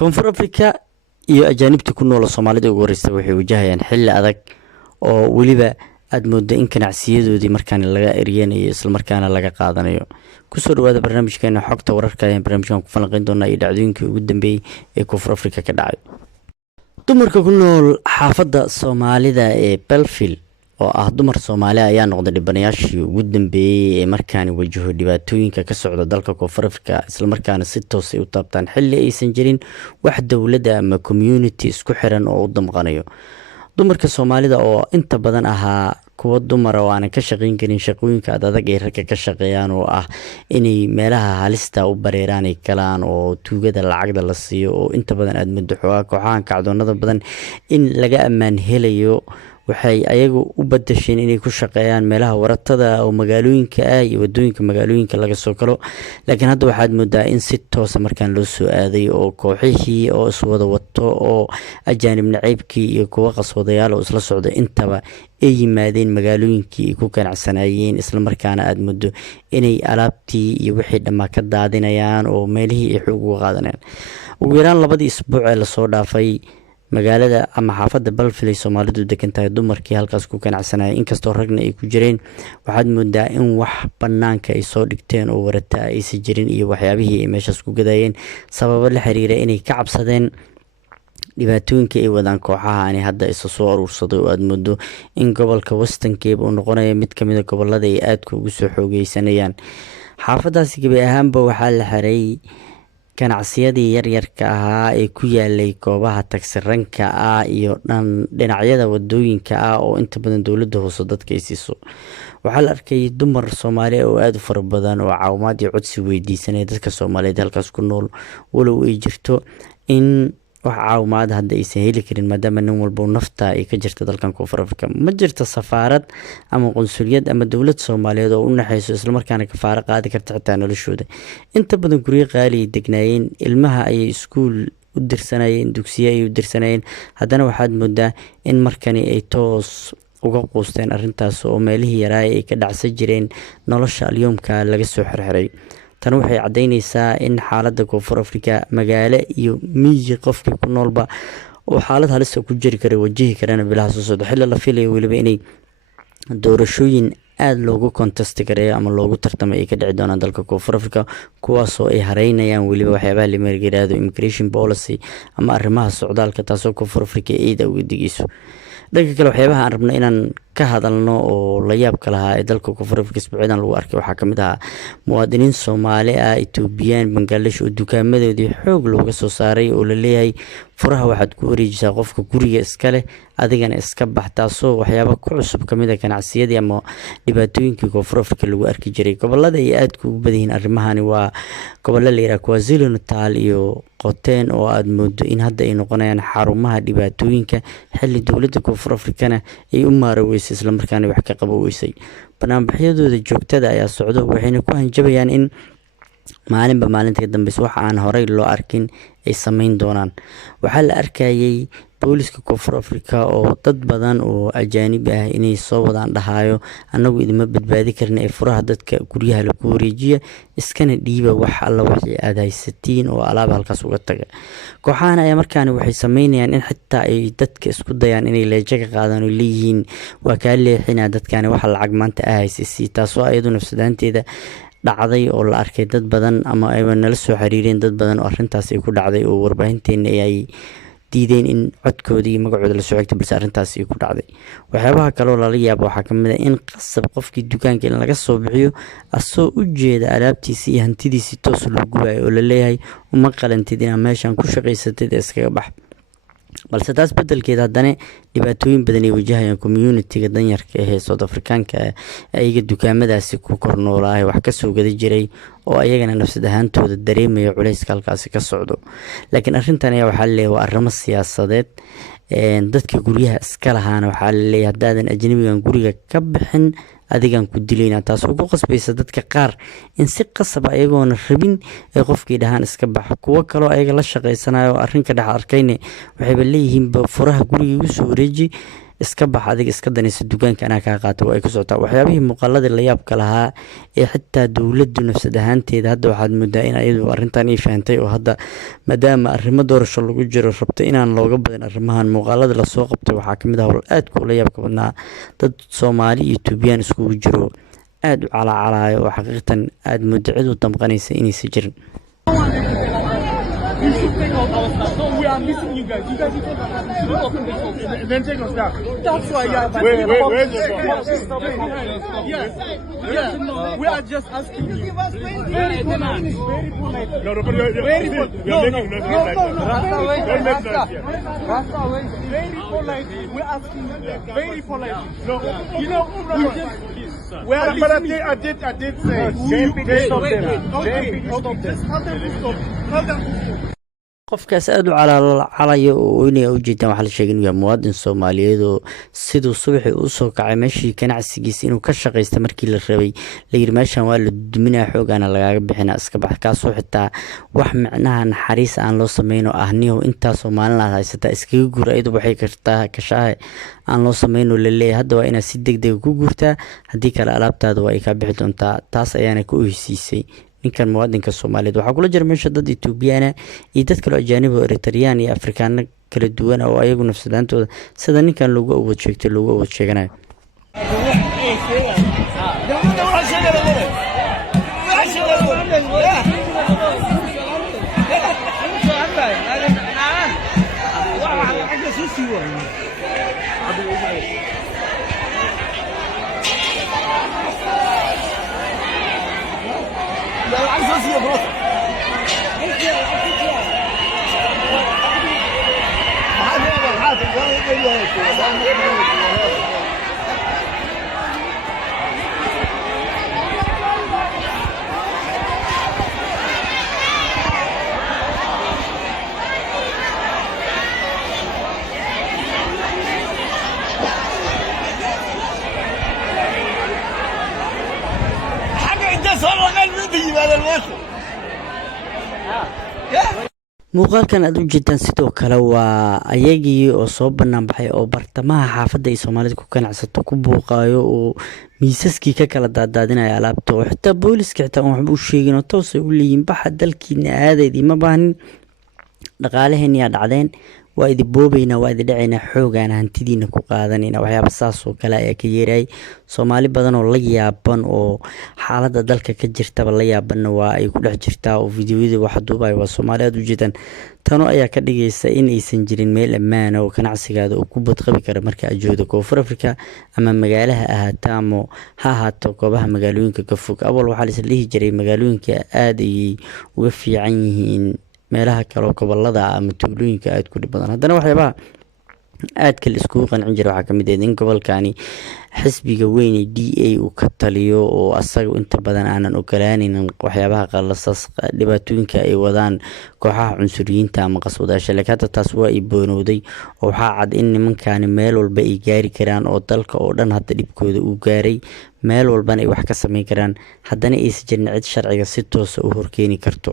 koonfur afrika iyo ajaanibta ku nool soomaalida ugu horeysa waxay wajahayaan xilli adag oo weliba aad moodo in ganacsiyadoodii markaan laga eryanayo islamarkaana laga qaadanayo. kusoo dhawaada barnaamijkeena xogta wararka ayaan barnaamijkan ku falanqeyn doonaa iyo dhacdooyinkii ugu dambeeyey ee koonfur afrika ka dhacay. dumarka ku nool xaafadda soomaalida ee Belfield oo ah dumar Soomaali ayaa noqday dhibanayaashii ugu dambeeyay ee markaan wajaho dhibaatooyinka ka socda dalka koonfur afrika islamarkaana si toos ah u taabtaan xilli aysan jirin wax dowladda ama community isku xiran oo u damqanayo. dumarka Soomaalida oo inta badan ahaa kuwa dumar oo aan ka shaqeyn karin shaqooyinka adag ee ragga ka shaqeeyaan oo ah inay meelaha halista u bareeraan ay galaan oo tuugada lacagda la siiyo oo inta badan aad muddo kooxahan kacdoonada badan in laga ammaan helayo. waxay ayagu u badasheen inay ku shaqeeyaan meelaha waratada oo magaalooyinka ah iyo wadooyinka magaalooyinka laga soo galo, laakiin hadda waxaad moodaa in si toos ah markaan loo soo aaday oo kooxihii oo iswada wato oo ajaanib nacaybkii iyo kuwa qaswadayaal oo isla socda intaba ay yimaadeen magaalooyinkii ay ku ganacsanayeen islamarkaana aad moodo inay alaabtii iyo wixii dhammaa ka daadinayaan oo meelihii ay xoog uga qaadanayaan. ugu yaraan 2 isbuuc ee lasoo dhaafay magaalada ama xaafadda Belfield Soomaalidu degan tahay dumarkii halkaas ku ganacsanayay inkastoo ragna ay ku jireen. waxaad moodaa in wax banaanka ay soo dhigteen oo warata aysan jirin iyo waxyaabihii ay meeshaas ku gadayeen sababo la xiriira inay ka cabsadeen dhibaatooyinka ay wadaan kooxaha ani hadda isa soo urursaday oo aad moodo in gobolka Western Cape uu noqonayo mid kamid ah gobolada ay aadka ugu soo xoogeysanayaan. xaafadaasi gabi ahaanba waxaa la xiray ganacsiyadii yaryarka ahaa ee ku yaalay goobaha tagsiranka ah iyo dhinacyada wadooyinka ah oo inta badan dowladda hoose dadka ay siiso. waxaa la arkay dumar Soomaali oo aad u fara badan oo caawimaad iyo codsi weydiisanaya dadka Soomaaliyeed halkaas ku nool, walow ay jirto in wax caawimaad hadda aysan heli karin maadaama nin walba nafta ay ka jirta dalkan koonfur afrika. ma jirto safaarad ama qunsuliyad ama dowlad Soomaaliyeed oo u naxayso islamarkaana kafaaro qaadi karta xitaa noloshooda. inta badan guryo qaali ay degnaayeen, ilmaha ayay iskuul u dirsanayeen, dugsiye ay u dirsanayeen, haddana waxaad moodaa in markani ay toos uga quusteen arrintaas oo meelihii yaraa ay ka dhacsan jireen nolosha alyoomka laga soo xirxiray. tan waxay cadeynaysaa in xaaladda koonfur afrika magaalo iyo miyi qofkii ku noolba oo xaalad halis ku jiri kara wajihi karana bilaha soo socda xilli la filayo weliba inay doorashooyin aad loogu contest gareeyo ama loogu tartamay ay ka dhici doonaan dalka koonfur afrika kuwaasoo ay hareynayaan weliba waxyaabaha la yiraahdo immigration policy ama arrimaha socdaalka taasoo koonfur afrika eeda uga digayso. dhanka kale waxyaabaha aan rabno inaan ka hadalno oo la yaabka lahaa ee dalka koonfur afrika isbuucyadan lagu arkay waxaa kamid ahaa muwaadiniin Soomaali ah, Ethiopian, Bangladesh oo dukaamadoodii xoog looga soo saaray oo la leeyahay furaha waxaad ku wareejisaa qofka guriga iska leh adigana iska bax, taasoo waxyaaba ku cusub kamid ah ganacsiyadii ama dhibaatooyinkii koonfur afrika lagu arki jiray. gobolada ay aadka ugu badan yihiin arrimahani waa gobollo la yiraahdo KwaZulu-Natal iyo Gauteng oo aad moodo in hadda ay noqonayaan xarumaha dhibaatooyinka xilli dowladda koonfur afrikana ay u maareysay islamarkaana wax ka qaboweysay. banaanbaxyadooda joogtada ayaa socdo waxayna ku hanjabayaan in maalinba maalinta ka dambeysa wax aan horey loo arkin ay sameyn doonaan. waxaa la arkayay booliska koonfur afrika oo dad badan oo ajaanib ah inay soo wadaan dhahayo anagu idima badbaadi karna ee furaha dadka guryaha lagu wareejiya iskana dhiiba wax alla wixii aad haysatiin oo alaab halkaas uga taga. kooxahan ayaa markaana waxay sameynayaan in xitaa ay dadka isku dayaan inay leejo ka qaadaan oo leeyihiin waa kaa leexinaa dadkani waxa lacag maanta ah haysisi, taasoo ayadu nafsadaanteeda dhacday oo la arkay dad badan ama ayba nala soo xiriireen dad badan oo arrintaas ay ku dhacday oo warbaahinteena ay diideen in codkoodii magacooda la soo xigtay balse arrintaas ay ku dhacday. waxyaabaha kale oo lala yaabo waxaa kamid ah in qasab qofkii dukaanka in laga soo bixiyo asoo u jeeda alaabtiisa iyo hantidiisa toos loo gubayo oo la leeyahay uma qalantid inaad meeshan ku shaqaysatid iskaga bax. balse taas bedelkeeda haddana dhibaatooyin badan ay wajahayaan community-ga danyarka ee South Africaanka ayaga dukaamadaasi ku kornoolaahay wax ka soo gada jiray oo ayagana nafsad ahaantooda dareemaya culayska halkaasi ka socdo. laakiin arrintan ayaa waxaa leeyahay waa arrimo siyaasadeed. dadka guryaha iska lahaana waxaa leeyahay haddaadan ajnabigan guriga ka bixin adigan ku dilayna, taas ugu qasbaysa dadka qaar in si qasab ah ayagoona rabin ay qofkii dhahaan iska bax. kuwo kaloo ayaga la shaqaysanayo arrinka dhex arkayne waxayba leeyihiin furaha guriga igu soo wareeji iska bax adig iska danaysa dukaanka anaa kaa qaata waa ay ku socotaa. waxyaabihii muuqaaladii la yaabka lahaa ee xitaa dowladdu nafsad ahaanteeda hadda waxaad moodaa in ayadu arrintan ii fahantay oo hadda maadaama arrimo doorasho lagu jiro rabta inaan looga badin arrimahan muuqaalada lasoo qabtay waxaa kamid ah howl aadka ula yaabka badnaa dad Soomaali iyo Ethiopian iskugu jiro aad u calacalaayo oo xaqiiqatan aad moodo cid u damqanaysa inaysan jirin. You should take out our stuff. No, we are missing you guys. You guys need to open the shop. Then take our stuff. That's why you are Where's the shop? Yes. Yeah. We are just asking you. Very polite. Very polite. No, but you're making Rasta away. Don't make noise here. Rasta away. Very polite. We're asking you. Very polite. No, you know, we just. But I did say. Okay. Just tell them to stop. Tell them to stop. qofkaas aad u calacalayo oo inay u jeedaan waxa la sheegay inuu yahay muwaadin Soomaaliyeed oo sidoo subaxii u soo kacay meeshii ganacsigiisa inuu ka shaqeysto markii la rabay la yiri meeshan waa la duminaa xoogana lagaaga bixina iska bax kaasoo xitaa wax macnaha naxariis aan loo sameeyno ahniyo inta Soomaaliland haysata iskaga guura iyadu waxay kartaa kashahay aan loo sameeyno leeyahay hadda waa inaad si degdeg ku guurtaa haddii kale alaabtaada waa ay ka bixi doontaa taas ayaana ku heshiisay ninkan muwaadinka Soomaaliyeed waxaa kula jira meesha dad Ethiopian iyo dad kale ajaanib oo Eritrean iyo Afrikaan kala duwan oo ayagu nafsadantooda sida ninkan loogu awood sheeganayo. muuqaalkan aad u jeedaan sidoo kale waa ayagii oo soo banaan baxay oo bartamaha xaafadda ay Soomaalida ku ganacsato ku buuqaayo oo miisaskii ka kala daadinaya alaabta oo xitaa booliska xitaa waxba u sheegin oo toos ay u leeyihiin baxa dalkiina aadeedii ma baahin dhaqaalaheena dhacdeen waa idi boobayna waa idi dhacayna xoogan hantidiina ku qaadanayna waxyaabo saas oo kale ayaa ka yeeray Soomaali badan oo la yaaban oo xaaladda dalka ka jirtaba la yaaban waa ay ku dhex jirtaa oo fiidiyoyada waxa duubay waa Soomaaliyeed u jeedaan tano ayaa ka dhigaysa in aysan jirin meel ammaan oo ganacsigaada uu ku badqabi karo marka aad joogto Koonfur Afrika ama magaalaha ahaato ama ha ahaato goobaha magaalooyinka ka fog awal waxaa la dhihi jiray magaalooyinka aad ay uga fiican yihiin meelaha kale gobolada ama tuulooyinka aad ku dhib badan haddana waxyaabaha aad kale isku qancin jiray waxa kamid ah in gobolkani xisbiga weyn ee DA uu ka taliyo oo asaga inta badan aanan ogolaanin waxyaabaha qalasas dhibaatooyinka ay wadaan kooxaha cunsuriyiinta ama qaswadaasha laakiin taas waa ay boonowday oo waxa cad in nimankani meel walba ay gaari karaan oo dalka oo dhan hadda dhibkooda uu gaaray meel walbana ay wax ka sameyn karaan haddana aysan jirin cid sharciga si toos ah u horkeeni karto.